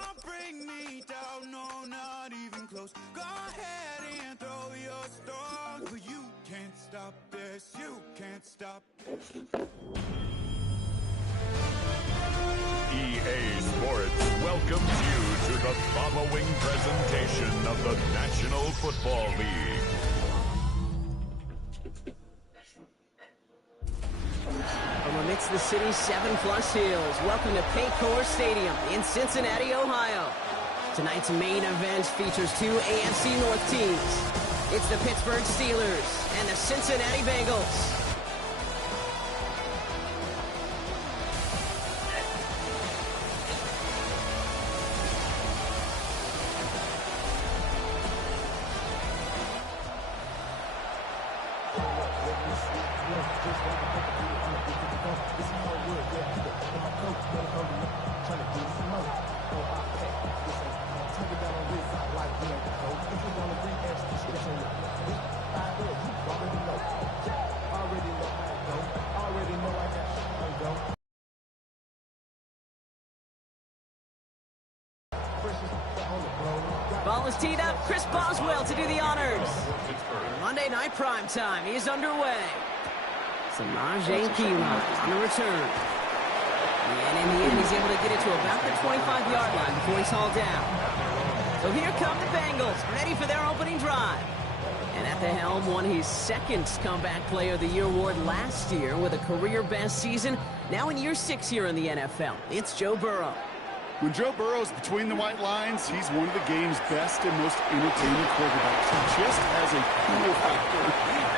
Don't bring me down, no, not even close. Go ahead and throw your stones, but you can't stop this, you can't stop. EA Sports welcomes you to the following presentation of the National Football League. From amidst the city's 7+ hills, welcome to Paycor Stadium in Cincinnati, Ohio. Tonight's main event features two AFC North teams. It's the Pittsburgh Steelers and the Cincinnati Bengals. Ball is teed up. Chris Boswell to do the honors. Monday night prime time is underway. Samaje Perine on the return. And in the end, he's able to get it to about the 25-yard line before he's hauled down. So here come the Bengals, ready for their opening drive. And at the helm, won his second Comeback Player of the Year award last year with a career-best season. Now in year 6 here in the NFL, it's Joe Burrow. When Joe Burrow's between the white lines, he's one of the game's best and most entertaining quarterbacks. He just has a cool factor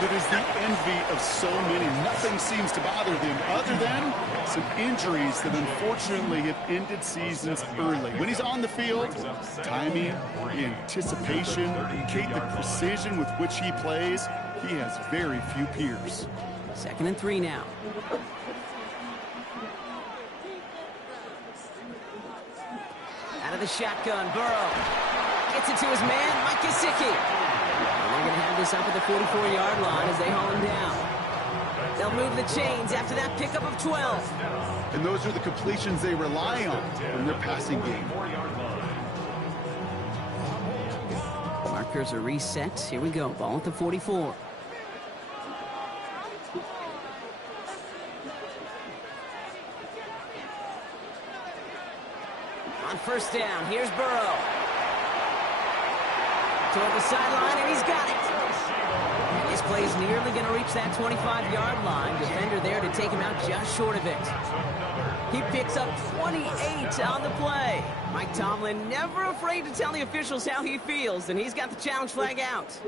that is the envy of so many. Nothing seems to bother them other than some injuries that unfortunately have ended seasons early. When he's on the field, timing, the anticipation, the precision with which he plays, he has very few peers. 2nd and 3 now. Out of the shotgun, Burrow gets it to his man, Mike Gesicki. And they're going to have this up at the 44-yard line as they haul him down. They'll move the chains after that pickup of 12. And those are the completions they rely on in their passing game. Markers are reset. Here we go. Ball at the 44. On first down, here's Burrow. Toward the sideline, and he's got it. And this play is nearly going to reach that 25-yard line. Defender there to take him out just short of it. He picks up 28 on the play. Mike Tomlin never afraid to tell the officials how he feels, and he's got the challenge flag out.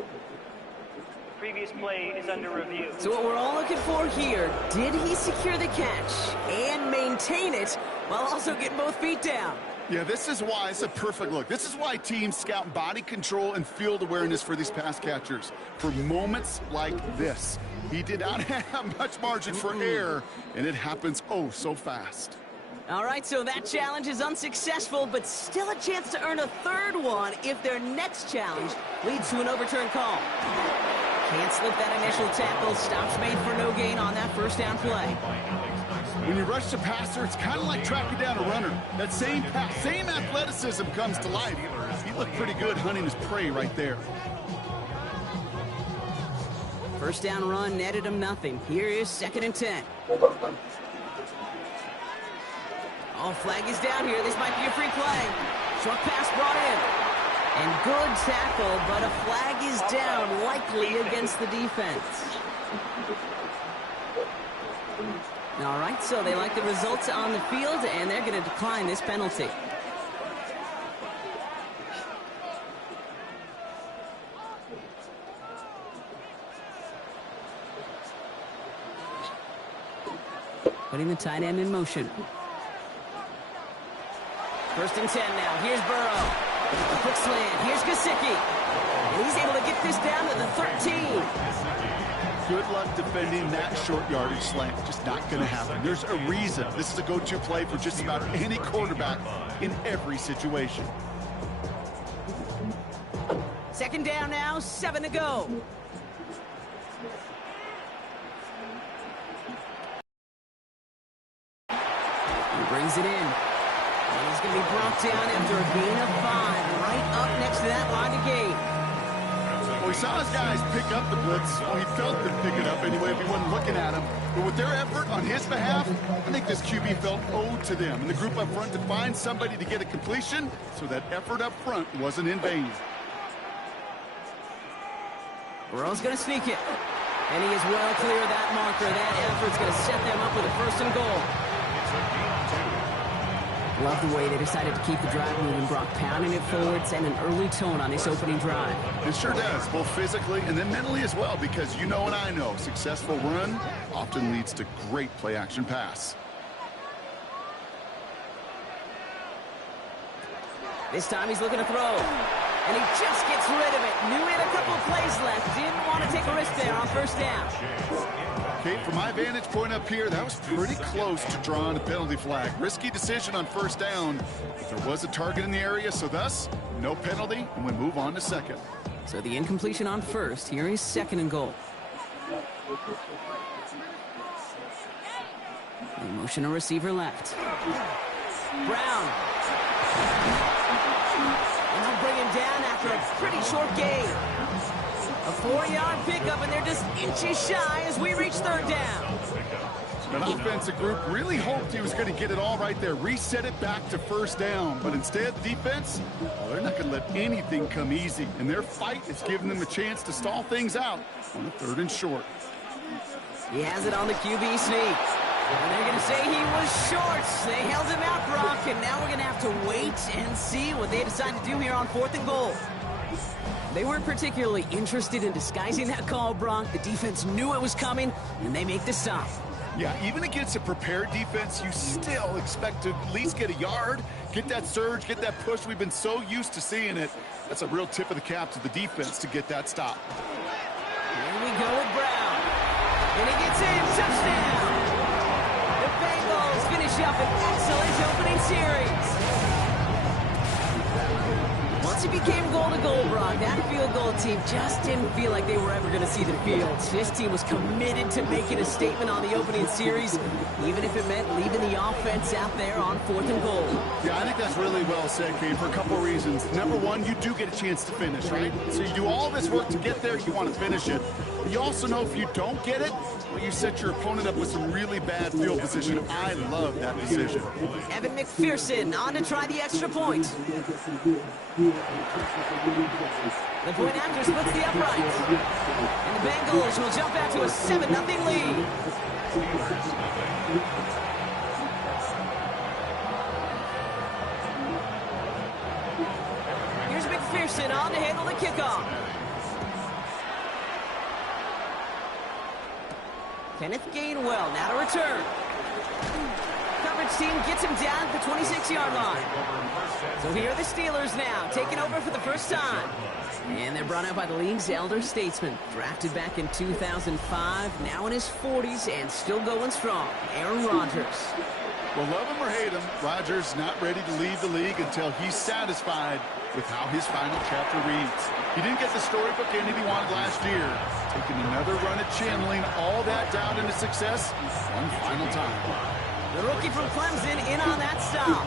Previous play is under review. So what we're all looking for here, did he secure the catch and maintain it while also getting both feet down? Yeah, this is why it's a perfect look. This is why teams scout body control and field awareness for these pass catchers. For moments like this, he did not have much margin for error, and it happens oh so fast. All right, so that challenge is unsuccessful, but still a chance to earn a third one if their next challenge leads to an overturned call. Can't slip that initial tackle. Stops made for no gain on that first down play. When you rush the passer, it's kind of like tracking down a runner. That same pass, same athleticism comes to life. He looked pretty good hunting his prey right there. First down run netted him nothing. Here is 2nd and 10. Oh, flag is down here. This might be a free play. Short pass brought in. And good tackle, but a flag is down, likely against the defense. All right, so they like the results on the field, and they're going to decline this penalty. Putting the tight end in motion. 1st and 10 now. Here's Burrow. A quick slant. Here's Gesicki. And he's able to get this down to the 13. Good luck defending that short yardage slant. Just not going to happen. There's a reason. This is a go-to play for just about any quarterback in every situation. 2nd down now, 7 to go. He brings it in. And he's He's going to be brought down after a gain of 5, right up next to that line to gain. Well, he saw his guys pick up the blitz. Well, he felt them pick it up anyway if he wasn't looking at him. But with their effort on his behalf, I think this QB felt owed to them and the group up front to find somebody to get a completion, so that effort up front wasn't in vain. Burrow's going to sneak it. And he is well clear of that marker. That effort's going to set them up with a 1st and goal. Love the way they decided to keep the drive moving, Brock, pounding it forward, sending an early tone on this opening drive. It sure does, both physically and then mentally as well, because you know and I know, successful run often leads to great play-action pass. This time he's looking to throw. And he just gets rid of it. Knew he had a couple of plays left. Didn't want to take a risk there on 1st down. Okay, from my vantage point up here, that was pretty close to drawing a penalty flag. Risky decision on 1st down. But there was a target in the area, so thus, no penalty, and we move on to 2nd. So the incompletion on 1st. Here is 2nd and goal. They motion a receiver left. Brown. And they'll bring him down after a pretty short gain. A 4-yard pickup, and they're just inches shy as we reach 3rd down. An offensive group really hoped he was going to get it all right there, reset it back to 1st down. But instead, the defense, well, they're not going to let anything come easy. And their fight is giving them a chance to stall things out on the 3rd and short. He has it on the QB sneak. And they're going to say he was short. They held him out, Brock, and now we're going to have to wait and see what they decide to do here on 4th and goal. They weren't particularly interested in disguising that call, Brock. The defense knew it was coming, and they make the stop. Yeah, even against a prepared defense, you still expect to at least get a yard, get that surge, get that push. We've been so used to seeing it. That's a real tip of the cap to the defense to get that stop. Here we go with Brown. And he gets in. Touchdown! The Bengals finish up an excellent opening series. Once it became goal-to-goal, Brock, that field goal team just didn't feel like they were ever going to see the field. This team was committed to making a statement on the opening series, even if it meant leaving the offense out there on 4th and goal. Yeah, I think that's really well said, Kane, for a couple of reasons. Number one, you do get a chance to finish, right? So you do all this work to get there, you want to finish it. But you also know if you don't get it, well, you set your opponent up with some really bad field position. I love that decision. Evan McPherson on to try the extra point. The point after splits the upright. And the Bengals will jump out to a 7-0 lead. Here's McPherson on to handle the kickoff. Kenneth Gainwell now to return. Coverage team gets him down at the 26-yard line. So here are the Steelers now, taking over for the first time. And they're brought out by the league's elder statesman. Drafted back in 2005, now in his 40s and still going strong. Aaron Rodgers. Well, love him or hate him, Rodgers not ready to leave the league until he's satisfied with how his final chapter reads. He didn't get the storybook ending he wanted last year. Taking another run at channeling all that doubt into success one final time. The rookie from Clemson in on that stop.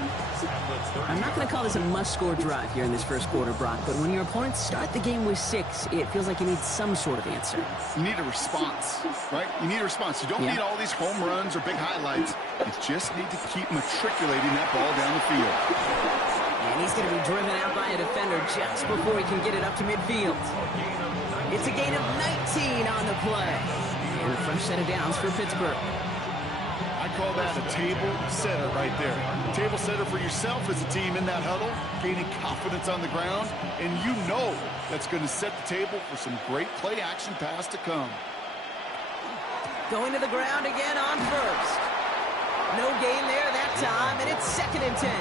I'm not going to call this a must-score drive here in this first quarter, Brock, but when your opponents start the game with 6, it feels like you need some sort of answer. You need a response, right? You need a response. You don't need all these home runs or big highlights. You just need to keep matriculating that ball down the field. And he's going to be driven out by a defender just before he can get it up to midfield. It's a gain of 19 on the play. And a fresh set of downs for Pittsburgh. I call that a table setter right there. Table setter for yourself as a team in that huddle, gaining confidence on the ground, and you know that's going to set the table for some great play action pass to come. Going to the ground again on first. No gain there that time, and it's 2nd and 10.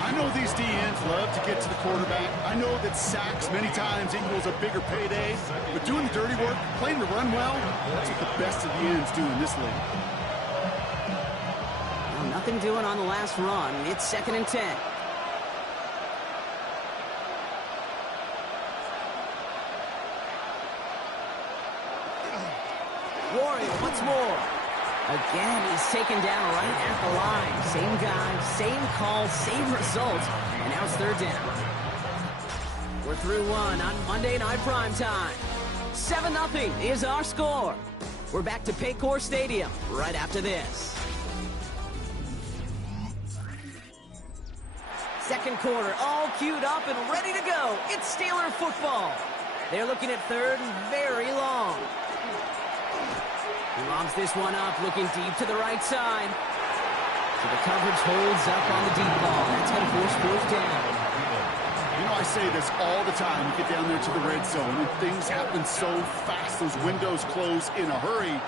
I know these DNs love to get to the quarterback. I know that sacks many times equals a bigger payday, but doing the dirty work, playing the run well, that's what the best of the ends do in this league. Well, nothing doing on the last run. It's 2nd and 10. Warrior once more. Again, he's taken down right at the line. Same guy, same call, same result. And now it's third down. We're through one on Monday Night Primetime. 7-0 is our score. We're back to Paycor Stadium right after this. Second quarter, all queued up and ready to go. It's Steeler football. They're looking at third and very long. He lobs this one up, looking deep to the right side. So the coverage holds up on the deep ball. That's going to force fourth down. You know, I say this all the time. You get down there to the red zone, and things happen so fast. Those windows close in a hurry.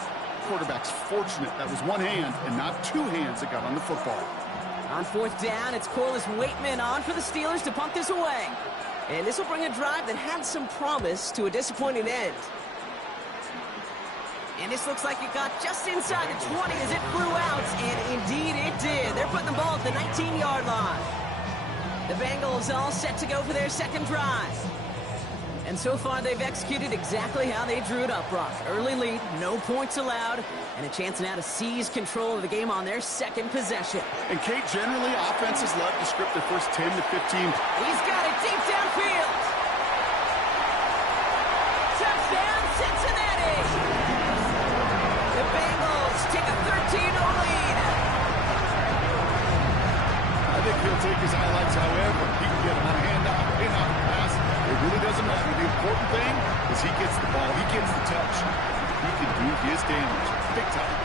Quarterback's fortunate. That was one hand and not two hands that got on the football. On fourth down, it's Corliss Waitman on for the Steelers to punt this away. And this will bring a drive that had some promise to a disappointing end. And this looks like it got just inside the 20 as it flew out, and indeed it did. They're putting the ball at the 19-yard line. The Bengals all set to go for their second drive. And so far, they've executed exactly how they drew it up, Brock. Early lead, no points allowed, and a chance now to seize control of the game on their second possession. And, Kate, generally, offenses love to script their first 10 to 15. He's got it deep downfield. Touchdown, Cincinnati! The Bengals take a 13-0 lead. I think he'll take his highlights however. He can get him on a handoff, in-off pass. It really doesn't matter. The important thing is he gets the ball. He gets the touch. He can do his damage big time.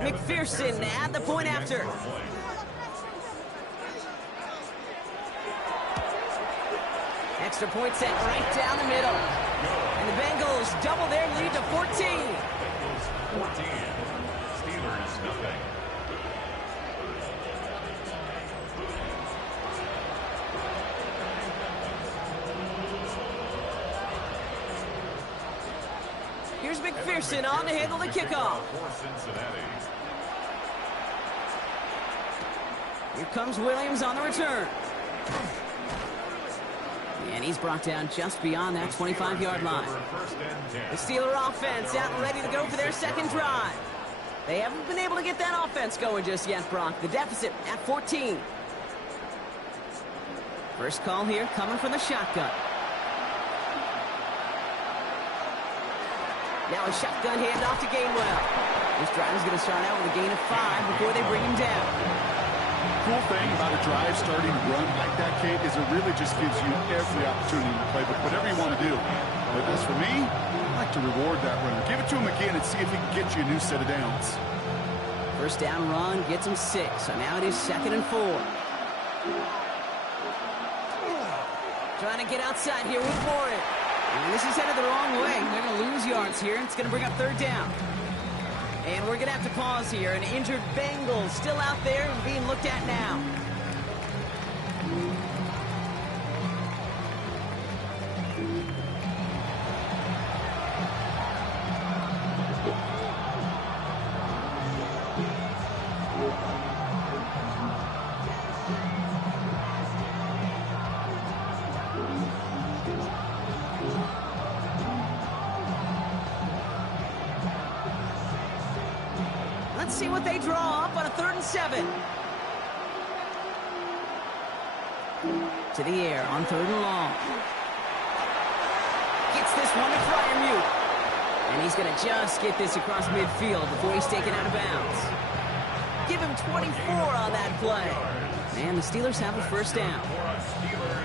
McPherson at the point after. Extra point set right down the middle. And the Bengals double their lead to 14. 14. Steelers nothing. Here's McPherson on to handle the kickoff. Here comes Williams on the return. And he's brought down just beyond that 25-yard line. The Steeler offense out and ready to go for their second drive. They haven't been able to get that offense going just yet, Brock. The deficit at 14. First call here coming from the shotgun. Now a shotgun handoff to Gainwell. This drive is going to start out with a gain of 5 before they bring him down. Cool thing about a drive starting run like that, Kate, is it really just gives you every opportunity to play, but whatever you want to do. But as for me, I like to reward that runner. Give it to him again and see if he can get you a new set of downs. First down run gets him 6, so now it is 2nd and 4. Trying to get outside here with Warren. And this is headed the wrong way. They're going to lose yards here, and it's going to bring up third down. And we're going to have to pause here. An injured Bengals still out there and being looked at now. Let's see what they draw up on a 3rd and 7. To the air on 3rd and long. Gets this one to Fryermuth. And he's going to just get this across midfield before he's taken out of bounds. Give him 24 on that play. And the Steelers have a first down.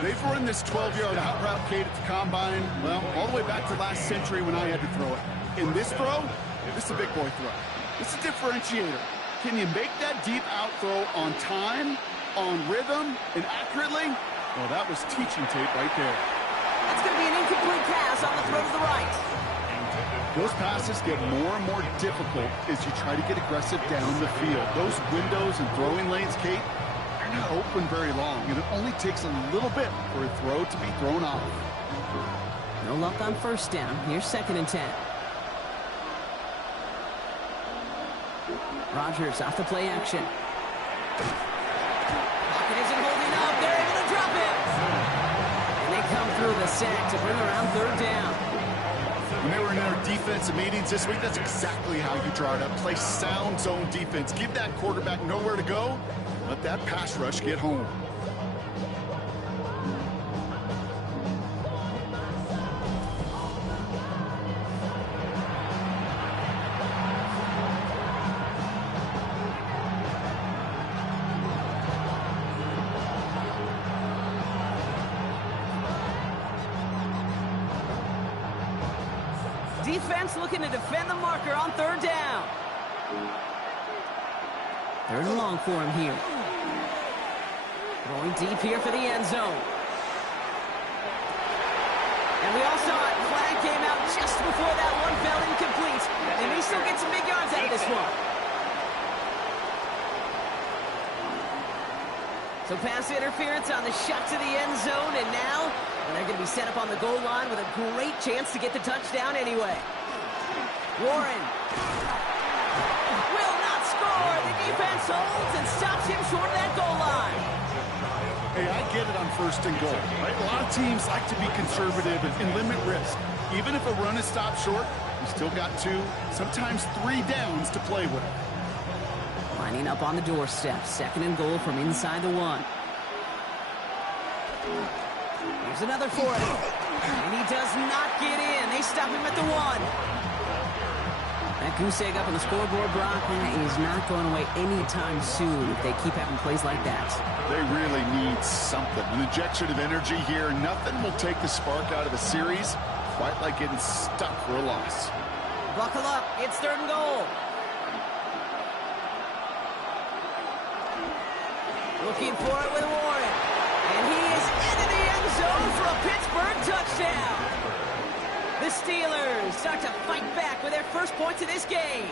They've run this 12-yard out route, Kate, at the combine, well, all the way back to last century when I had to throw it. In this throw, this is a big boy throw. It's a differentiator. Can you make that deep out throw on time, on rhythm, and accurately? Well, that was teaching tape right there. That's going to be an incomplete pass on the throw to the right. Those passes get more and more difficult as you try to get aggressive down the field. Those windows and throwing lanes, Kate, they're not open very long, and it only takes a little bit for a throw to be thrown off. No luck on first down. Here's 2nd and 10. Rodgers off the play action. Pocket isn't holding up. They're able to drop it. And they come through the sack to bring around 3rd down. When they were in their defensive meetings this week, that's exactly how you draw it up. Play sound zone defense. Give that quarterback nowhere to go. Let that pass rush get home. Defense looking to defend the marker on 3rd down. 3rd and long for him here. Going deep here for the end zone. And we all saw it. Flag came out just before that one fell incomplete. And he still gets some big yards out of this one. So pass interference on the shot to the end zone. And now they're going to be set up on the goal line with a great chance to get the touchdown anyway. Warren will not score. The defense holds and stops him short of that goal line. Hey, I get it on 1st and goal, right? A lot of teams like to be conservative and limit risk. Even if a run is stopped short, you still got 2, sometimes 3 downs to play with. Lining up on the doorstep. 2nd and goal from inside the 1. Here's another for him. And he does not get in. They stop him at the 1. That goose egg up on the scoreboard, Brock, is not going away anytime soon if they keep having plays like that. They really need something. An injection of energy here. Nothing will take the spark out of the series quite like getting stuck for a loss. Buckle up. It's 3rd and goal. Looking for it with Warren. And he is into the end zone for a Pittsburgh touchdown. The Steelers start to fight back with their first points of this game.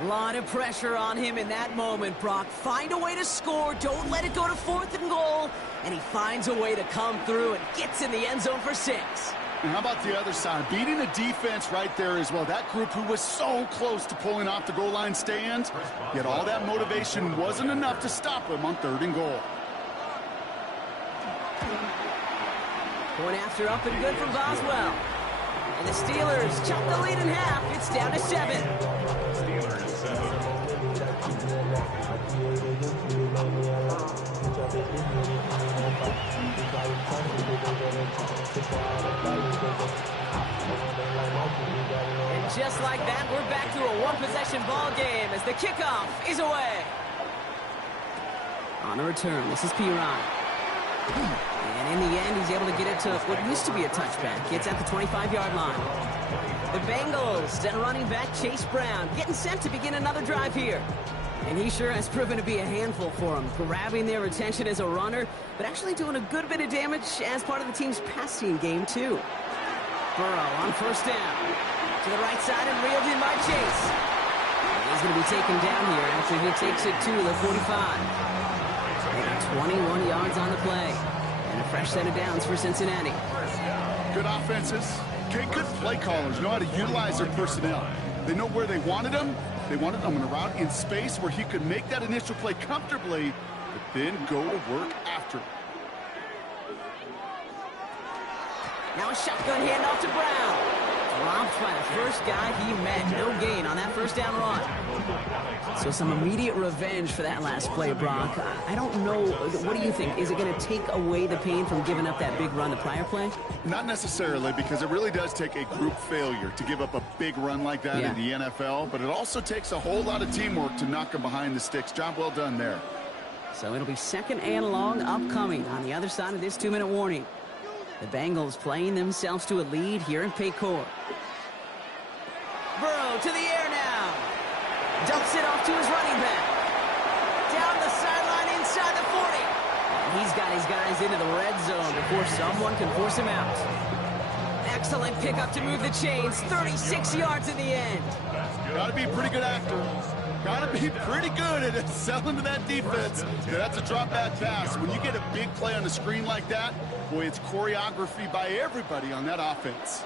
A lot of pressure on him in that moment, Brock. Find a way to score. Don't let it go to 4th and goal. And he finds a way to come through and gets in the end zone for 6. And how about the other side? Beating the defense right there as well. That group who was so close to pulling off the goal line stand, yet all that motivation wasn't enough to stop him on 3rd and goal. Point after up and good from Boswell. And the Steelers chop the lead in half. It's down to 7. Steelers 7. And just like that, we're back to a one-possession ball game as the kickoff is away. On a return, this is Piron. And in the end, he's able to get it to what used to be a touchback. It's at the 25-yard line. The Bengals and running back Chase Brown getting set to begin another drive here. And he sure has proven to be a handful for them, grabbing their attention as a runner, but actually doing a good bit of damage as part of the team's passing game, too. Burrow on 1st down. To the right side and reeled in by Chase. And he's going to be taken down here after he takes it to the 45. 21 yards on the play. And a fresh set of downs for Cincinnati. Good offenses. Okay, good play callers know how to utilize their personnel. They know where they wanted them. They wanted them in a route in space where he could make that initial play comfortably, but then go to work after. Now a shotgun handoff to Brown. Dropped by the first guy he met. No gain on that 1st down run. So some immediate revenge for that last play, Brock. I don't know. What do you think? Is it going to take away the pain from giving up that big run the prior play? Not necessarily, because it really does take a group failure to give up a big run like that in the NFL. But it also takes a whole lot of teamwork to knock them behind the sticks. Job well done there. So it'll be 2nd and long upcoming on the other side of this 2-minute warning. The Bengals playing themselves to a lead here in Paycor. Burrow to the air now. Dumps it off to his running back. Down the sideline inside the 40. And he's got his guys into the red zone before someone can force him out. Excellent pickup to move the chains. 36 yards in the end. Got to be a pretty good actor. Gotta be pretty good at selling to that defense. That's a drop back pass. When you get a big play on a screen like that, boy, it's choreography by everybody on that offense.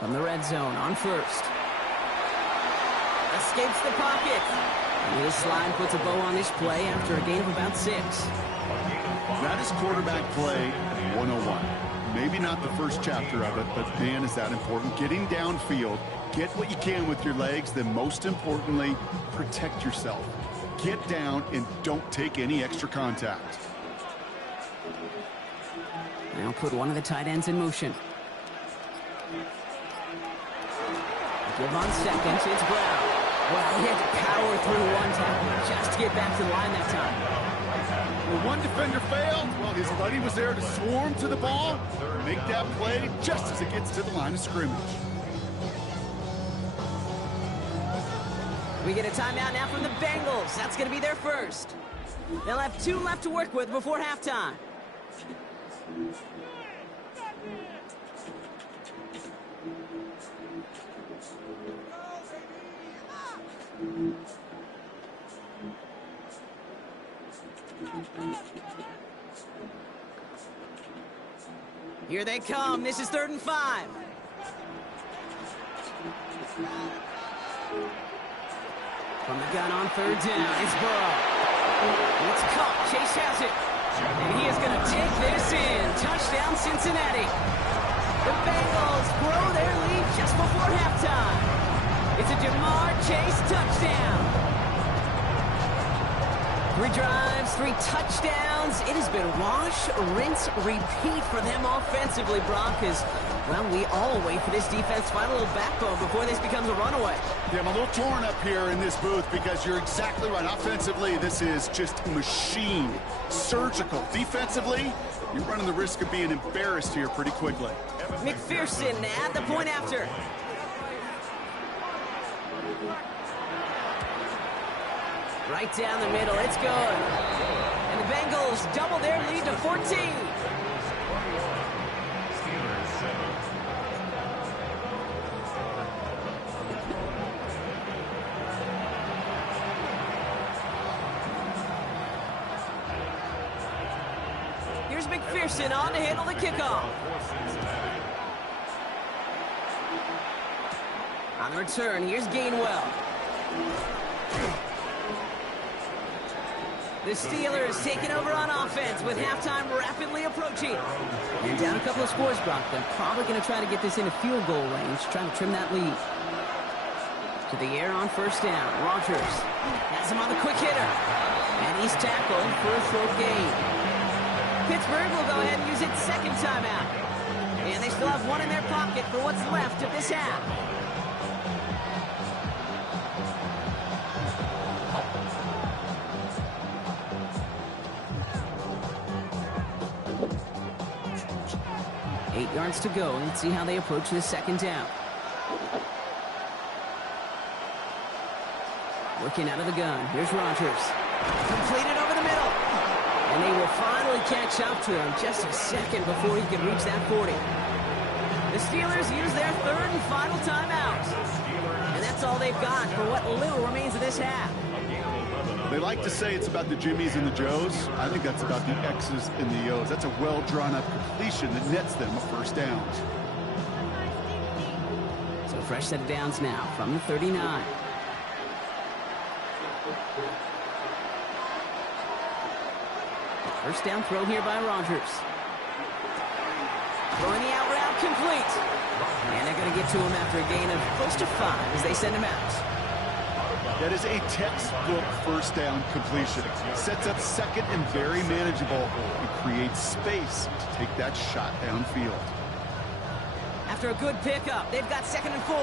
From the red zone on first. Escapes the pocket. And this slide puts a bow on this play after a gain of about 6. That is quarterback play 101. Maybe not the first chapter of it, but man, is that important. Getting downfield, get what you can with your legs, then most importantly, protect yourself. Get down and don't take any extra contact. They'll put one of the tight ends in motion. Give on second, it's Brown. Well, he had to power through one tackle just to get back to the line that time. When one defender failed, well, his buddy was there to swarm to the ball, make that play just as it gets to the line of scrimmage. We get a timeout now from the Bengals. That's going to be their first. They'll have 2 left to work with before halftime. Here they come. This is 3rd and 5. From the gun on 3rd down, it's Burrow. It's caught. Chase has it. And he is going to take this in. Touchdown, Cincinnati. The Bengals grow their lead just before halftime. It's a Jamar Chase touchdown. 3 drives, 3 touchdowns. It has been wash, rinse, repeat for them offensively, Brock, as, well, we all wait for this defense to find a little backbone before this becomes a runaway. Yeah, I'm a little torn up here in this booth because you're exactly right. Offensively, this is just machine, surgical. Defensively, you're running the risk of being embarrassed here pretty quickly. McPherson at the point after. Right down the middle, it's good. And the Bengals double their lead to 14. Here's McPherson on to handle the kickoff. On the return, here's Gainwell. The Steelers taking over on offense with halftime rapidly approaching. And down a couple of scores, Brock. They're probably going to try to get this into field goal range, trying to trim that lead. To the air on 1st down. Rodgers has him on the quick hitter. And he's tackled for a short gain. Pittsburgh will go ahead and use its 2nd timeout. And they still have 1 in their pocket for what's left of this half. Eight yards to go. Let's see how they approach this 2nd down. Working out of the gun. Here's Rodgers. Completed over the middle. And they will finally catch up to him just a second before he can reach that 40. The Steelers use their 3rd and final timeout. And that's all they've got for what little remains of this half. They like to say it's about the Jimmies and the Joes. I think that's about the X's and the O's. That's a well-drawn-up completion that nets them a 1st down. So fresh set of downs now from the 39. First down throw here by Rodgers. Throwing the out route complete. And they're going to get to him after a gain of close to 5 as they send him out. That is a textbook 1st down completion. Sets up 2nd and very manageable and creates space to take that shot downfield. After a good pickup, they've got 2nd and 4.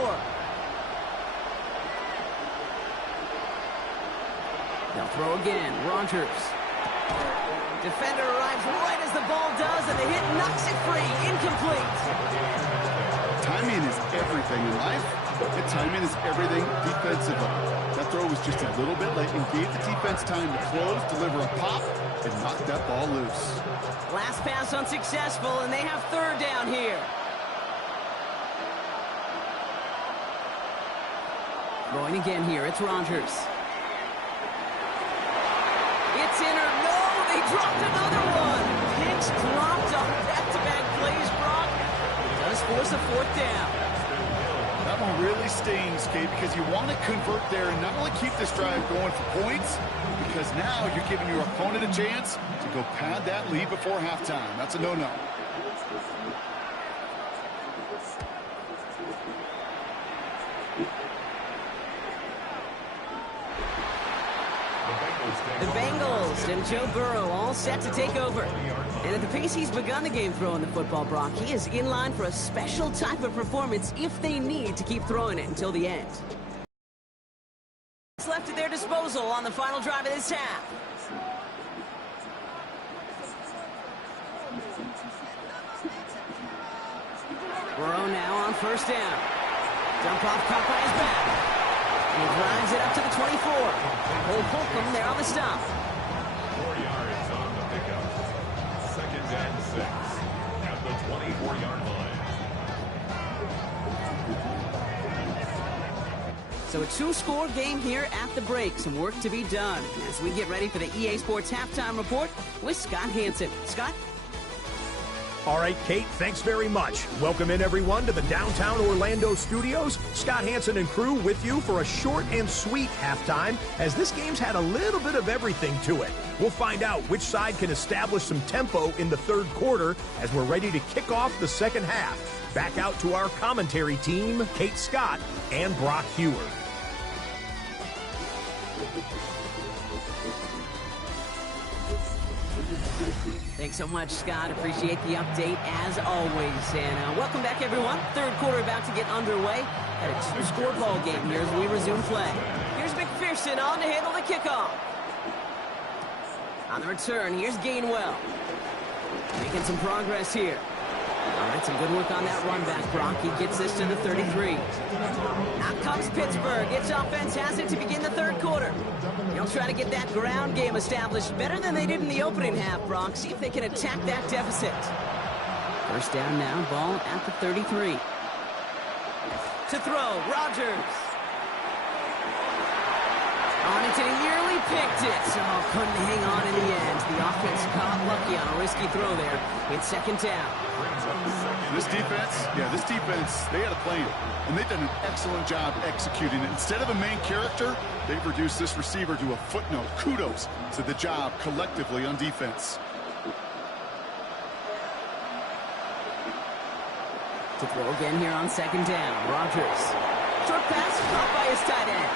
They'll throw again. Rodgers. Defender arrives right as the ball does, and the hit knocks it free. Incomplete. Timing is everything in life, and timing is everything defensively. That throw was just a little bit late and gave the defense time to close, deliver a pop, and knock that ball loose. Last pass unsuccessful, and they have 3rd down here. Going again here, it's Rodgers. It's in or no, they dropped another one. Picks dropped on back-to-back plays, Brock. It does force a fourth down. That one really stings, Kate, because you want to convert there and not only keep this drive going for points, because now you're giving your opponent a chance to go pad that lead before halftime. That's a no-no. The Bengals and Joe Burrow all set to take over. And at the pace he's begun the game throwing the football, Brock, he is in line for a special type of performance if they need to keep throwing it until the end. It's left at their disposal on the final drive of this half. Burrow now on first down. Dump off caught by his back. And he drives it up to the 24. Cole Holcomb there on the stop. 4 yards on the pickup. 2nd and 6 at the 24-yard line. So a two-score game here at the break. Some work to be done as we get ready for the EA Sports Halftime Report with Scott Hanson. Scott? All right, Kate, thanks very much. Welcome in, everyone, to the downtown Orlando studios. Scott Hanson and crew with you for a short and sweet halftime, as this game's had a little bit of everything to it. We'll find out which side can establish some tempo in the third quarter as we're ready to kick off the second half. Back out to our commentary team, Kate Scott and Brock Hewer. Thanks so much, Scott. Appreciate the update, as always. And welcome back, everyone. Third quarter about to get underway. At a two-score ball game here as we resume play. Here's McPherson on to handle the kickoff. On the return, here's Gainwell. Making some progress here. All right, some good work on that run back, Brock. He gets this to the 33. Out comes Pittsburgh. Its offense has it to begin the third quarter. They'll try to get that ground game established better than they did in the opening half, Brock. See if they can attack that deficit. First down now, ball at the 33. To throw, Rodgers. On it to the yearly, picked it. Oh, couldn't hang on in the end. The offense caught lucky on a risky throw there. It's second down. This defense, they had a plan, and they've done an excellent job executing it. Instead of a main character, they've reduced this receiver to a footnote. Kudos to the job collectively on defense. To throw again here on second down. Rodgers. Short pass caught by his tight end.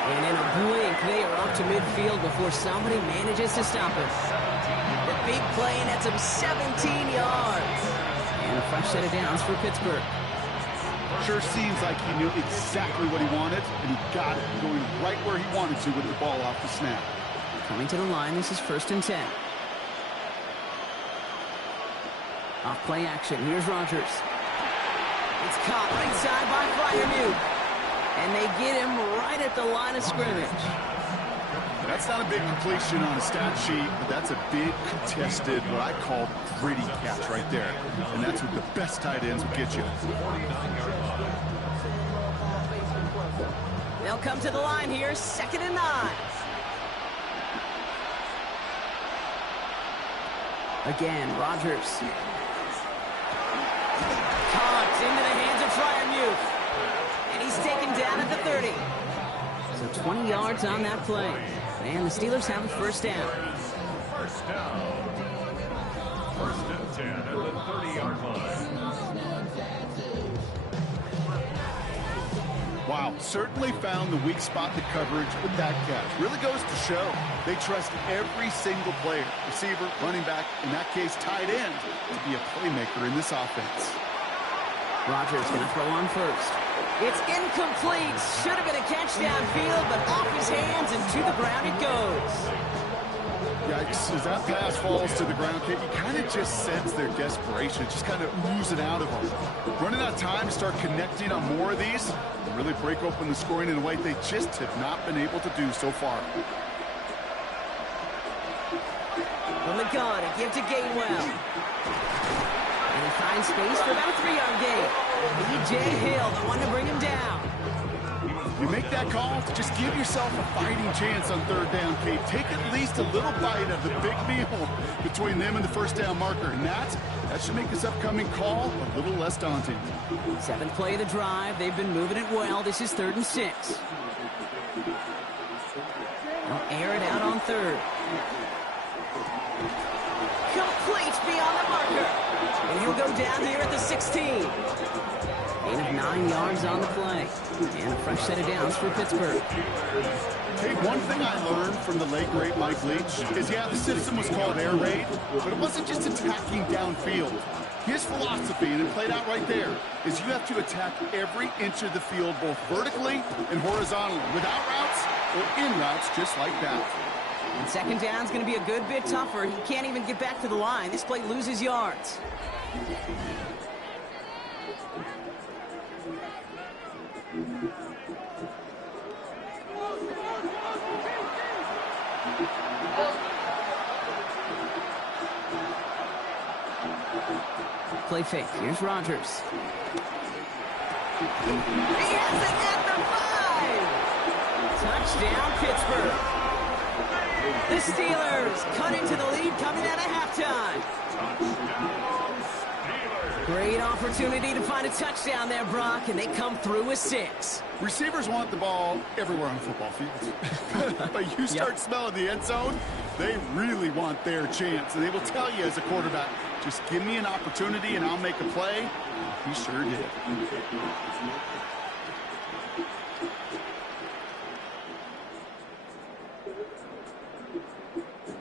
And in a blink, they are up to midfield before somebody manages to stop him. The big play, and that's him 17 yards. And a fresh set of downs for Pittsburgh. Sure seems like he knew exactly what he wanted, and he got it, going right where he wanted to with the ball off the snap. Coming to the line, this is 1st and 10. Off play action, here's Rodgers. It's caught right side by Freiermuth. And they get him right at the line of scrimmage. That's not a big completion on a stat sheet, but that's a big contested, what I call gritty catch right there. And that's what the best tight ends will get you. They'll come to the line here, 2nd and 9. Again, Rodgers. Caught into the hands of Freiermuth. And he's taken down at the 30. So 20 yards on that play. And the Steelers have a first down. First down. 1st and 10 at the 30-yard line. Wow, certainly found the weak spot in the coverage with that catch. Really goes to show they trust every single player, receiver, running back, in that case tight end, to be a playmaker in this offense. Rodgers going to throw on first. It's incomplete. Should have been a catch downfield, but off his hands and to the ground it goes. Yikes, as that pass falls to the ground, you kind of just sense their desperation, just kind of oozing out of them. Running out of time to start connecting on more of these and really break open the scoring in a way they just have not been able to do so far. From the gun, a give to Gainwell. And he finds space for about a 3-yard gain. B.J. Hill, the one to bring him down. You make that call, just give yourself a fighting chance on third down, Kate. Take at least a little bite of the big meal between them and the first down marker. And that should make this upcoming call a little less daunting. 7th play of the drive. They've been moving it well. This is 3rd and 6. They'll air it out on 3rd. Complete beyond the marker. And he'll go down here at the 16. Gain of 9 yards on the play. And a fresh set of downs for Pittsburgh. Hey, one thing I learned from the late, great Mike Leach is, the system was called air raid, but it wasn't just attacking downfield. His philosophy, and it played out right there, is you have to attack every inch of the field, both vertically and horizontally, without routes or in routes, just like that. And 2nd down's going to be a good bit tougher. He can't even get back to the line. This play loses yards. Play fake. Here's Rodgers. He has it at the 5! Touchdown, Pittsburgh. The Steelers cut into the lead coming out of halftime. Great opportunity to find a touchdown there, Brock, and they come through with 6. Receivers want the ball everywhere on the football field. But you start smelling the end zone, they really want their chance. And they will tell you as a quarterback, just give me an opportunity and I'll make a play. He sure did.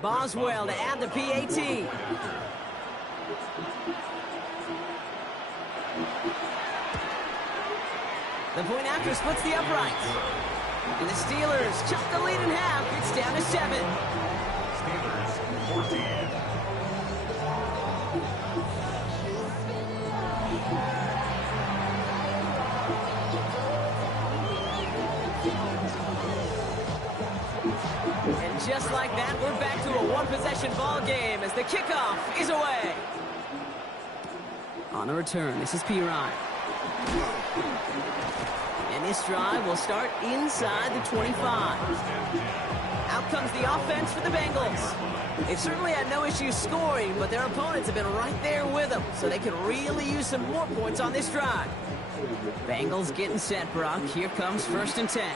Boswell to add the PAT. The point after splits the uprights. And the Steelers chop the lead in half. It's down to 7. Steelers 14. And just like that, we're back to a one-possession ball game as the kickoff is away. On a return, this is Pirine. And this drive will start inside the 25. Out comes the offense for the Bengals. They've certainly had no issues scoring, but their opponents have been right there with them, so they could really use some more points on this drive. Bengals getting set, Brock. Here comes 1st and 10.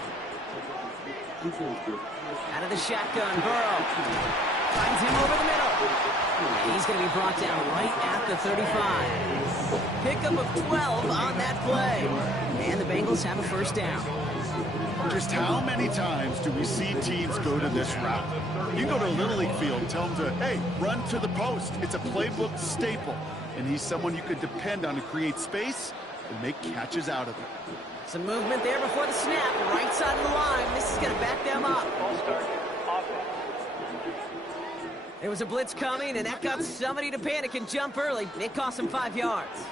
Out of the shotgun, Burrow finds him over the middle. And he's going to be brought down right at the 35. Pickup of 12 on that play. And the Bengals have a 1st down. Just how many times do we see teams go to this route? You go to a Little League field and tell them to, hey, run to the post. It's a playbook staple. And he's someone you could depend on to create space and make catches out of it. Some movement there before the snap. Right side of the line. This is going to back them up. Ball start. Offense. There was a blitz coming, and that got somebody to panic and jump early. It cost them 5 yards.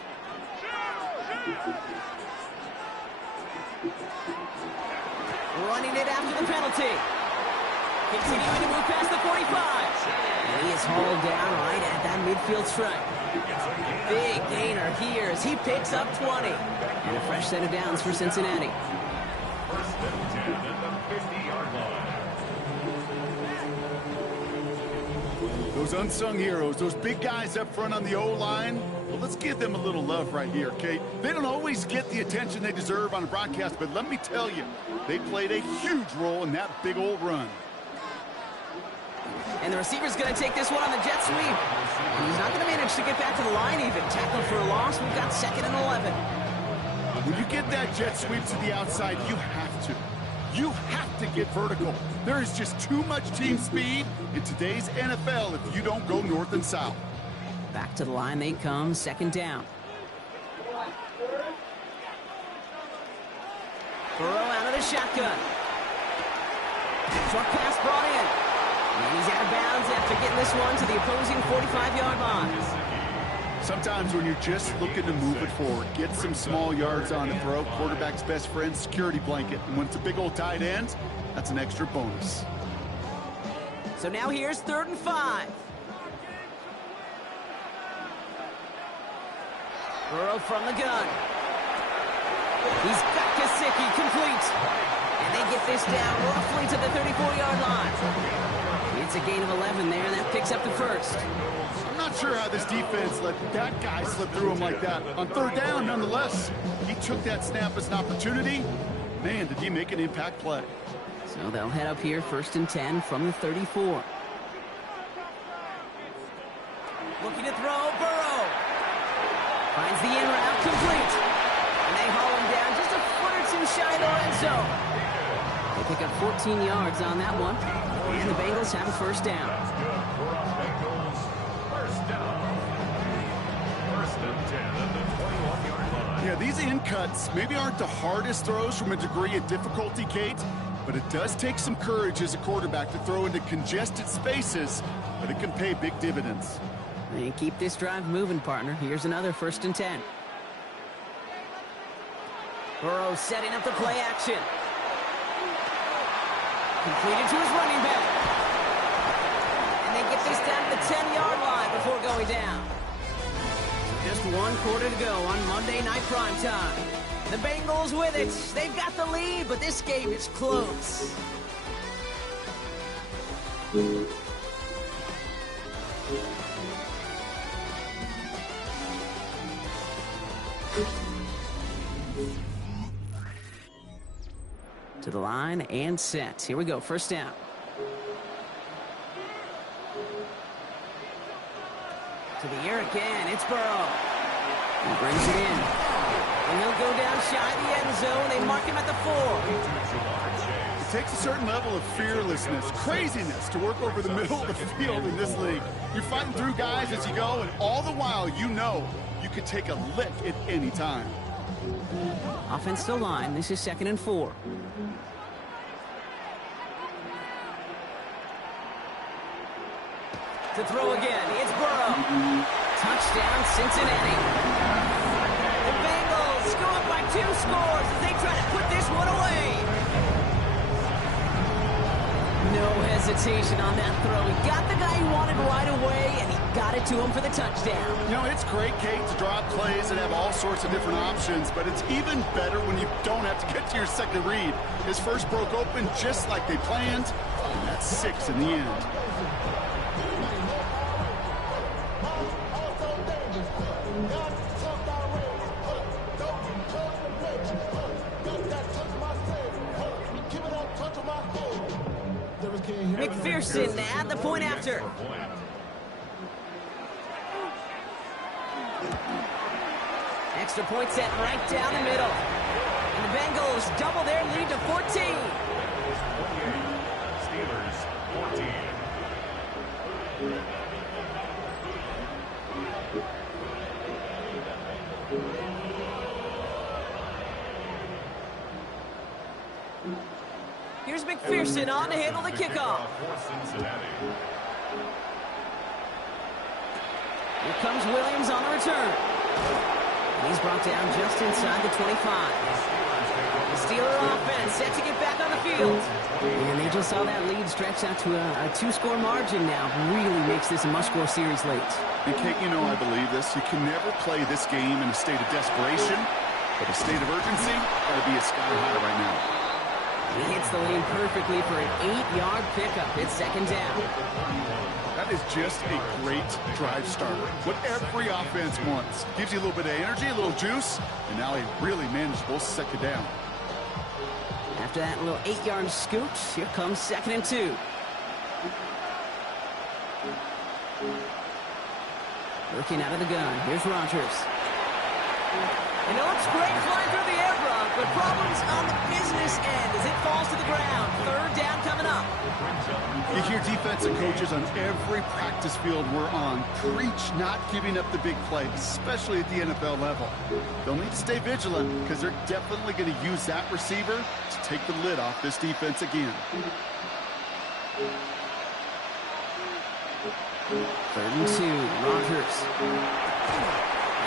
Running it after the penalty. Continuing to move past the 45. And he is hauled down right at that midfield stripe. Big gainer here as he picks up 20. And a fresh set of downs for Cincinnati. 1st and 10 at the 50-yard line. Those unsung heroes, those big guys up front on the O-line, well, let's give them a little love right here, Kate. They don't always get the attention they deserve on a broadcast, but let me tell you, they played a huge role in that big old run. And the receiver's going to take this one on the jet sweep. And he's not going to manage to get back to the line even. Tackle for a loss. We've got 2nd and 11. When you get that jet sweep to the outside, you have to. You have to get vertical. There is just too much team speed in today's NFL if you don't go north and south. Back to the line they come. 2nd down. Burrow out of the shotgun. Short pass brought in. And he's out of bounds after getting this one to the opposing 45-yard line. Sometimes when you're just looking to move it forward, get some small yards on the throw, quarterback's best friend, security blanket. And when it's a big old tight end, that's an extra bonus. So now here's 3rd and 5. Burrow from the gun. He's got Gesicki complete. And they get this down roughly to the 34-yard line. It's a gain of 11 there, and that picks up the first. I'm not sure how this defense let that guy slip through him like that. On third down, nonetheless, he took that snap as an opportunity. Man, did he make an impact play. So they'll head up here, 1st and 10 from the 34. Looking to throw, Burrow. Finds the in route, complete. And they haul him down just a foot or two shy of the red zone. They pick up 14 yards on that one. And the Bengals have a first down. Yeah, these in cuts maybe aren't the hardest throws from a degree of difficulty, Kate, but it does take some courage as a quarterback to throw into congested spaces, but it can pay big dividends. And keep this drive moving, partner. Here's another 1st and 10. Burrow setting up the play action. Completed to his running back. And they get this down to the 10-yard line before going down. Just one quarter to go on Monday Night Primetime. The Bengals with it. They've got the lead, but this game is close. To the line and set. Here we go, 1st down. To the air again, it's Burrow. He brings it in. And he'll go down shy of the end zone. They mark him at the 4. It takes a certain level of fearlessness, craziness to work over the middle of the field in this league. You're fighting through guys as you go, and all the while you know you could take a lick at any time. Offense to line. This is 2nd and 4. To throw again, it's Burrow. Touchdown, Cincinnati. The Bengals go up by 2 scores as they try to put this one away. No hesitation on that throw. He got the guy he wanted right away, and he got it to him for the touchdown. You know, it's great, Kate, to draw up plays and have all sorts of different options, but it's even better when you don't have to get to your second read. His first broke open just like they planned, and that's 6 in the end. McPherson at the point after. Extra point set right down the middle. And the Bengals double their lead to 14. Steelers 14. Here's McPherson on to handle the kickoff. Here comes Williams on the return. And he's brought down just inside the 25. The Steeler offense set to get back on the field. And they just saw that lead stretch out to a 2-score margin now. Really makes this a must-score series late. And Kate, you know I believe this. You can never play this game in a state of desperation, but a state of urgency got to be a sky high right now. He hits the lane perfectly for an 8-yard pickup. It's 2nd down. That is just a great drive starter. What every offense wants. Gives you a little bit of energy, a little juice, and now a really manageable 2nd down. After that little 8-yard scoot, here comes 2nd and 2. Looking out of the gun. Here's Rodgers. And it looks great flying through the air, Brock, but problems on the business end as it falls to the ground. 3rd down coming up. You hear defensive coaches on every practice field we're on preach not giving up the big play, especially at the NFL level. They'll need to stay vigilant because they're definitely going to use that receiver to take the lid off this defense again. 3rd and 2, Rodgers.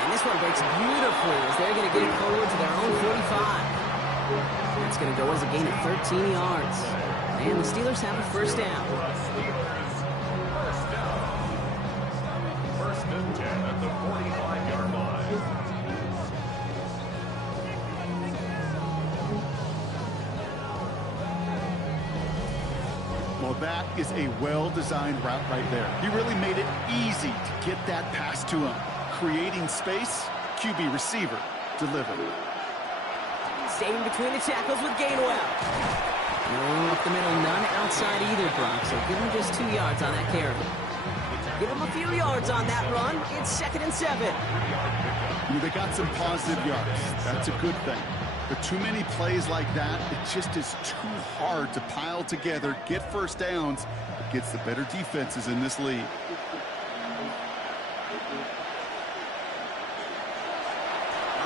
And this one breaks beautifully as they're going to get it forward to their own 45. That's going to go as a gain of 13 yards. And the Steelers have a 1st down. 1st and 10 at the 45-yard line. that is a well-designed route right there. He really made it easy to get that pass to him. Creating space, QB receiver delivered. Staying between the tackles with Gainwell. No up the middle, none outside either, Brock. So give him just 2 yards on that carry. Give him a few yards on that run. It's 2nd and 7. They got some positive yards. That's a good thing. But too many plays like that, it just is too hard to pile together, get first downs against the better defenses in this league.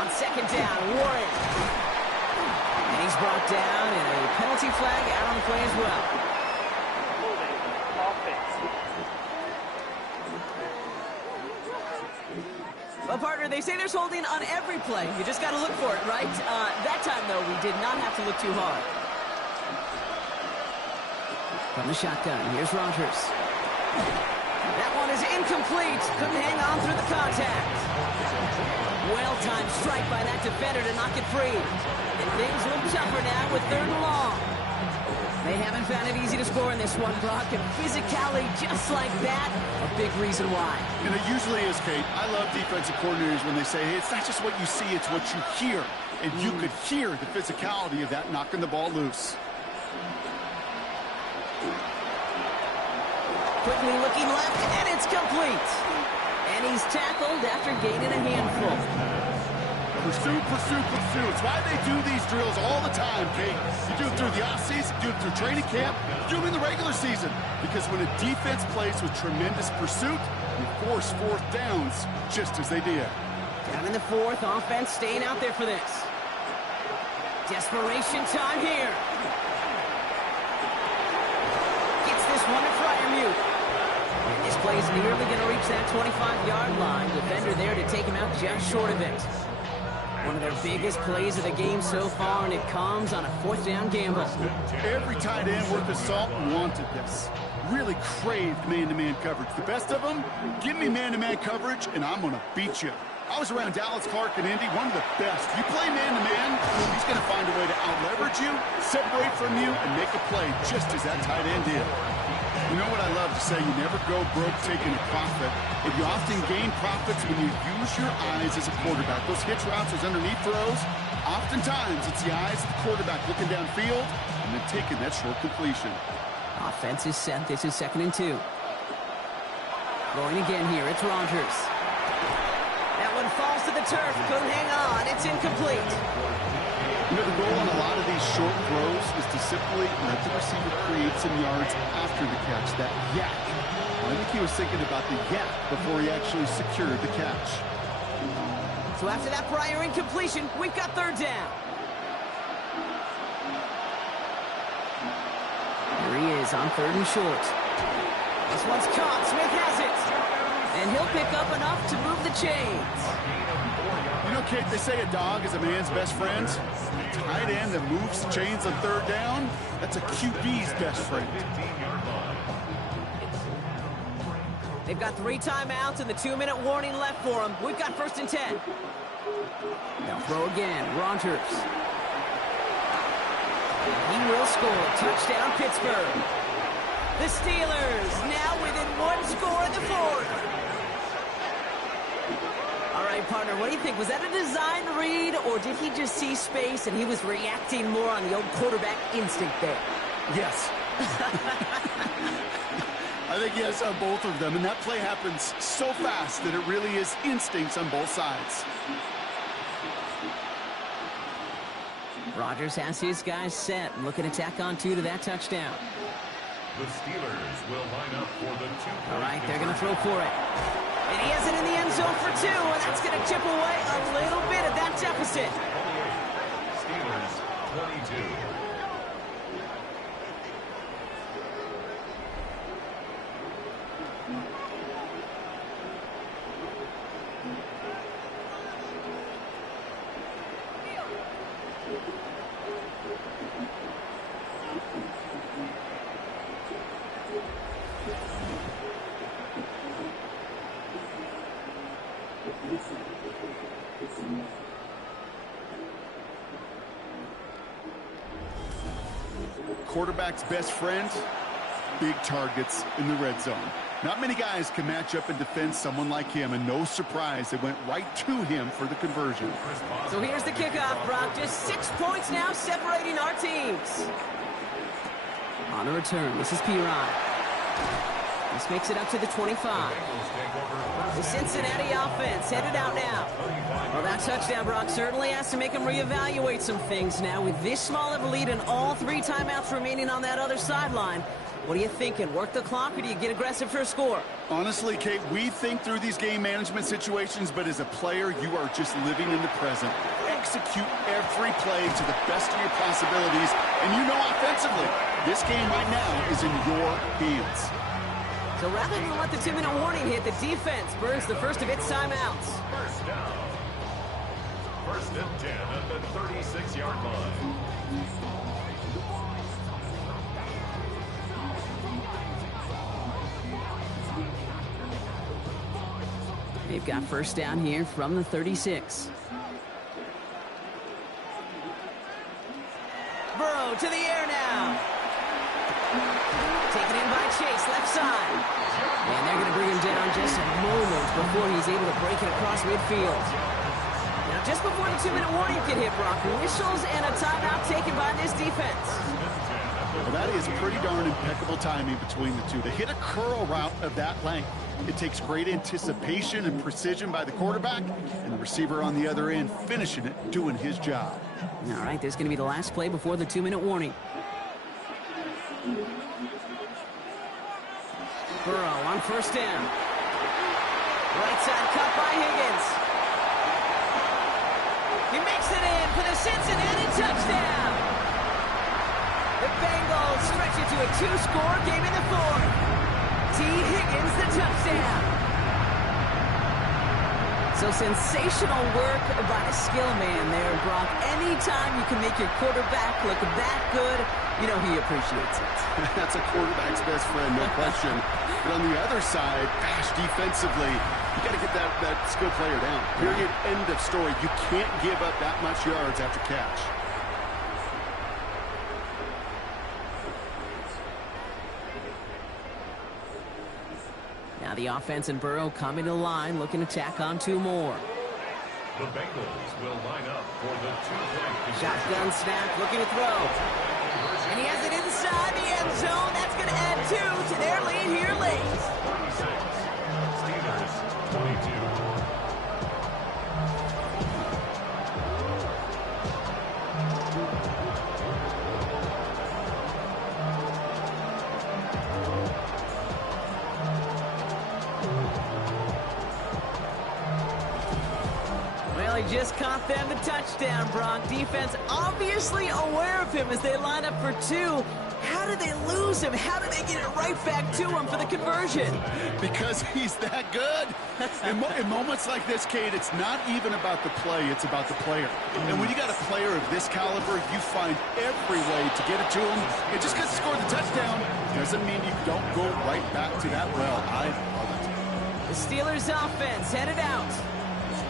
On 2nd down, Warren. And he's brought down, and a penalty flag out on the play as well. Holding offense. Well, partner, they say there's holding on every play. You just got to look for it, right? That time, though, we did not have to look too hard. From the shotgun, here's Rodgers. That one is incomplete. Couldn't hang on through the contact. Well-timed strike by that defender to knock it free. And things look tougher now with 3rd and long. They haven't found it easy to score in this one, Brock, and physicality just like that, a big reason why. And it usually is, Kate. I love defensive coordinators when they say, hey, it's not just what you see, it's what you hear. And you could hear the physicality of that knocking the ball loose. Quickly looking left, and it's complete. And he's tackled after gaining a handful. Pursue, pursue, pursue. It's why they do these drills all the time, Kate. You do it through the offseason, you do it through training camp, you do it in the regular season. Because when a defense plays with tremendous pursuit, you force 4th downs just as they did. Down in the 4th, offense staying out there for this. Desperation time here. Gets this one to Fryermuth. And this play is nearly going to reach that 25-yard line. Defender there to take him out just short of it. One of their biggest plays of the game so far, and it comes on a 4th down gamble. Every tight end worth his salt wanted this. Really craved man-to-man coverage. The best of them, give me man-to-man coverage, and I'm going to beat you. I was around Dallas Clark and Indy, one of the best. You play man-to-man, he's going to find a way to out-leverage you, separate from you, and make a play just as that tight end did. You know what I love to say, you never go broke taking a profit. And you often gain profits when you use your eyes as a quarterback. Those hitch routes, those underneath throws, oftentimes it's the eyes of the quarterback looking downfield and then taking that short completion. Offense is set. This is 2nd and 2. Going again here. It's Rodgers. That one falls to the turf. Couldn't hang on. It's incomplete. You know, the goal on a lot of these short throws is to simply let the receiver create some yards after the catch, that yak. I think he was thinking about the yak before he actually secured the catch. So after that prior incompletion, we've got 3rd down. Here he is on 3rd and short. This one's caught. Smith has it. And he'll pick up enough to move the chains. You know, Kate, they say a dog is a man's best friend. A tight end that moves the chains on 3rd down, that's a QB's best friend. They've got 3 timeouts and the 2-minute warning left for them. We've got 1st and 10. They'll throw again. Rodgers. He will score. Touchdown, Pittsburgh. The Steelers now within 1 score in the 4th. All right, partner, what do you think? Was that a design read, or did he just see space and he was reacting more on the old quarterback instinct there? Yes. I think yes on both of them, and that play happens so fast that it really is instincts on both sides. Rodgers has his guys set. Looking to tack on 2 to that touchdown. The Steelers will line up for the 2-point. All right, they're going to throw for it. And he has it in the end zone for 2, and that's going to chip away a little bit of that deficit. Steelers 22. Quarterback's best friend, big targets in the red zone. Not many guys can match up and defend someone like him, and no surprise, they went right to him for the conversion. So here's the kickoff, Brock. Just 6 points now separating our teams. On the return, this is Piron. This makes it up to the 25. The Cincinnati offense headed out now. Well, that touchdown, Brock, certainly has to make them reevaluate some things now. With this small of a lead and all 3 timeouts remaining on that other sideline, what are you thinking? Work the clock, or do you get aggressive for a score? Honestly, Kate, we think through these game management situations, but as a player, you are just living in the present. Execute every play to the best of your possibilities, and you know offensively, this game right now is in your hands. So rather than let the 2-minute warning hit, the defense burns the first of its timeouts. First down. First and 10 at the 36-yard line. They've got first down here from the 36. Burrow to the air now. Taken in by Chase, left side. And they're going to bring him down just moments before he's able to break it across midfield. Now, just before the 2-minute warning can hit, Brock, whistles and a timeout taken by this defense. Well, that is pretty darn impeccable timing between the two. To hit a curl route of that length, it takes great anticipation and precision by the quarterback, and the receiver on the other end finishing it, doing his job. All right, this is going to be the last play before the 2-minute warning. Burrow on first down. Right side cut by Higgins. He makes it in for the Cincinnati touchdown. The Bengals stretch it to a 2-score game in the 4th. T. Higgins the touchdown. So sensational work by the skill man there, Brock. Anytime you can make your quarterback look that good, you know he appreciates it. That's a quarterback's best friend, no question. But on the other side, gosh, defensively, you got to get that skill player down. Period, end of story. You can't give up that much yards after catch. Now the offense and Burrow coming to the line, looking to tack on 2 more. The Bengals will line up for the 2-point. Shotgun snap, looking to throw. And he has it inside the end zone. That's going to add 2 to their lead here late. 46. Steelers 22. He just caught them the touchdown, Brock. Defense obviously aware of him as they line up for 2. How did they lose him? How did they get it right back to him for the conversion? Because he's that good. In moments like this, Kate, it's not even about the play, it's about the player. And when you got a player of this caliber, you find every way to get it to him. And just because he scored the touchdown doesn't mean you don't go right back to that well. I love it. The Steelers offense headed out.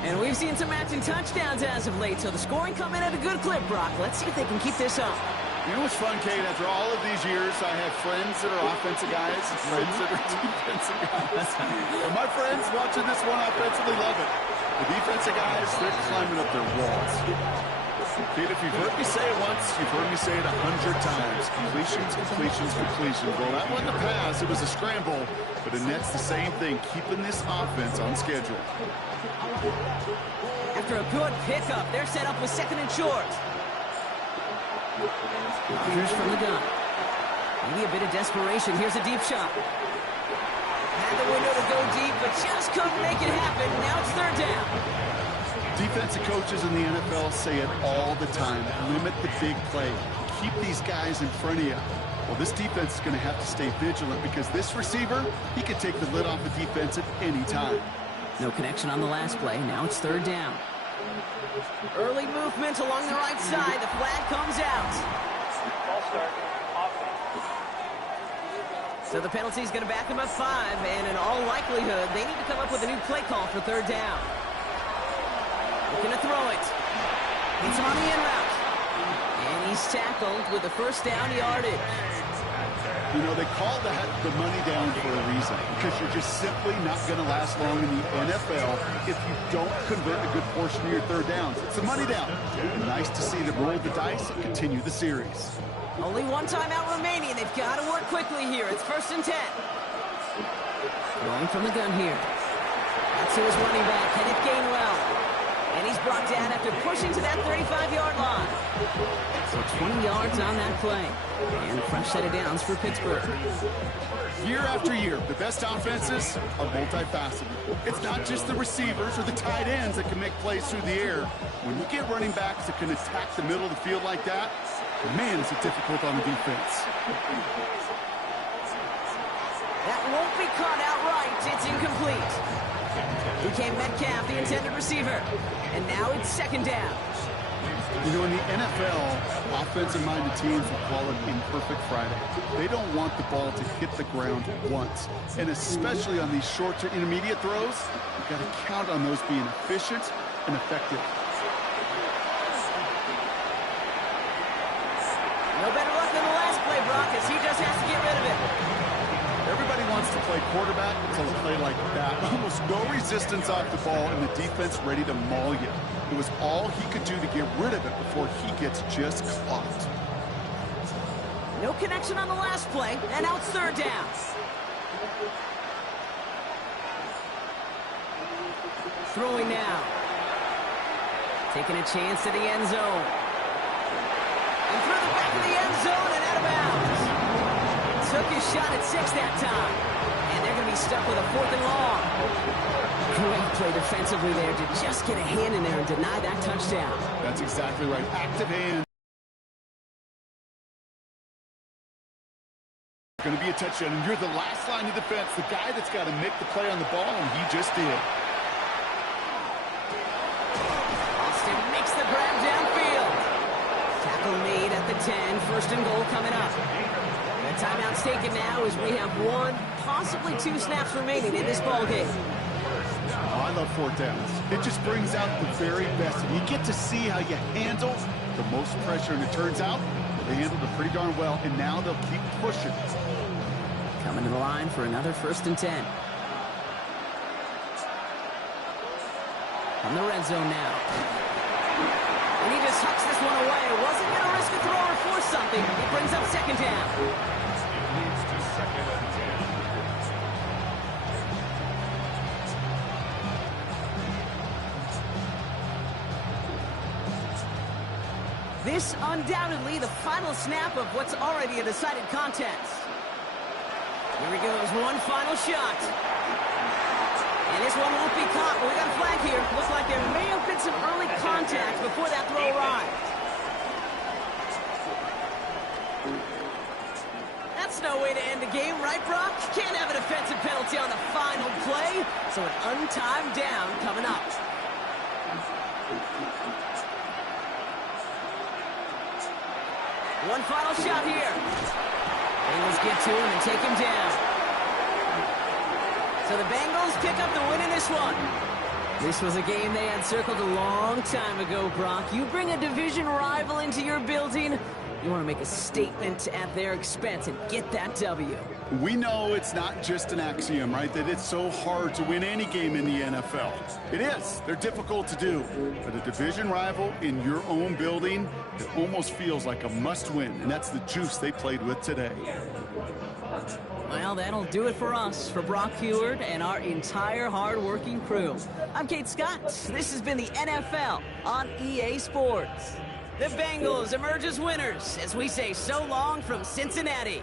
And we've seen some matching touchdowns as of late, so the scoring coming at a good clip, Brock. Let's see if they can keep this up. You know what's fun, Kate? After all of these years, I have friends that are offensive guys, friends that are defensive guys. And my friends watching this one offensively love it. The defensive guys, they're climbing up their walls. Kate, if you've heard me say it once, you've heard me say it 100 times. Completions, completions, completions. Well, that wasn't a pass. It was a scramble. But it nets the same thing, keeping this offense on schedule. After a good pickup, they're set up with 2nd and short. Here's from the gun. Maybe a bit of desperation. Here's a deep shot. Had the window to go deep, but just couldn't make it happen. Now it's 3rd down. Defensive coaches in the NFL say it all the time. Limit the big play. Keep these guys in front of you. Well, this defense is going to have to stay vigilant because this receiver, he can take the lid off the defense at any time. No connection on the last play. Now it's 3rd down. Early movement along the right side. The flag comes out. Ball start. Offense. So the penalty is going to back him up 5, and in all likelihood, they need to come up with a new play call for 3rd down. Looking to throw it. Hits him on the in route. And he's tackled with the 1st down yardage. You know, they call that the money down for a reason, because you're just simply not going to last long in the NFL if you don't convert a good portion of your third downs. It's the money down. And nice to see them roll the dice and continue the series. Only one timeout remaining. They've got to work quickly here. It's 1st and 10. Going from the gun here. That's to his running back, Kenneth Gainwell. And he's brought down after pushing to that 35-yard line. So 20 yards on that play. And a fresh set of downs for Pittsburgh. Year after year, the best offenses are multifaceted. It's not just the receivers or the tight ends that can make plays through the air. When you get running backs that can attack the middle of the field like that, man, is it difficult on the defense. That won't be caught outright. It's incomplete. DK Metcalf, the intended receiver. And now it's 2nd down. You know, in the NFL, offensive-minded teams will call it Imperfect Friday. They don't want the ball to hit the ground once. And especially on these short to intermediate throws, you've got to count on those being efficient and effective. No better luck than the last play, Brock, as he just has to get rid of it. Everybody wants to play quarterback until they play like that. Almost no resistance off the ball and the defense ready to maul you. It was all he could do to get rid of it before he gets just caught. No connection on the last play, and now it's 3rd down. Throwing now. Taking a chance to the end zone. And through the back of the end zone and out of bounds. Took his shot at 6 that time. And they're going to be stuck with a 4th and long. Great play defensively there to just get a hand in there and deny that touchdown. That's exactly right. Active hand. Going to be a touchdown, and you're the last line of defense, the guy that's got to make the play on the ball, and he just did. Austin makes the grab downfield. Tackle made at the 10. 1st and goal coming up. The timeout's taken now as we have 1, possibly 2 snaps remaining in this ballgame. Oh, I love 4th downs. It just brings out the very best. And you get to see how you handle the most pressure, and it turns out they handled it pretty darn well, and now they'll keep pushing. Coming to the line for another 1st and 10. On the red zone now. And he just hucks this one away. Wasn't going to risk a throw or force something. It brings up 2nd down. Leads to 2nd and 10. This undoubtedly the final snap of what's already a decided contest. Here he goes, one final shot. And this one won't be caught, but we got a flag here. Looks like there may have been some early contact before that throw arrived. That's no way to end the game, right, Brock? Can't have an offensive penalty on the final play, so an untimed down coming up. One final shot here. Bengals get to him and take him down. So the Bengals pick up the win in this one. This was a game they had circled a long time ago, Brock. You bring a division rival into your building, you want to make a statement at their expense and get that W. We know it's not just an axiom, right, that it's so hard to win any game in the NFL. It is. They're difficult to do. But a division rival in your own building, it almost feels like a must-win, and that's the juice they played with today. Well, that'll do it for us, for Brock Heward and our entire hard-working crew. I'm Kate Scott. This has been the NFL on EA Sports. The Bengals emerge as winners as we say so long from Cincinnati.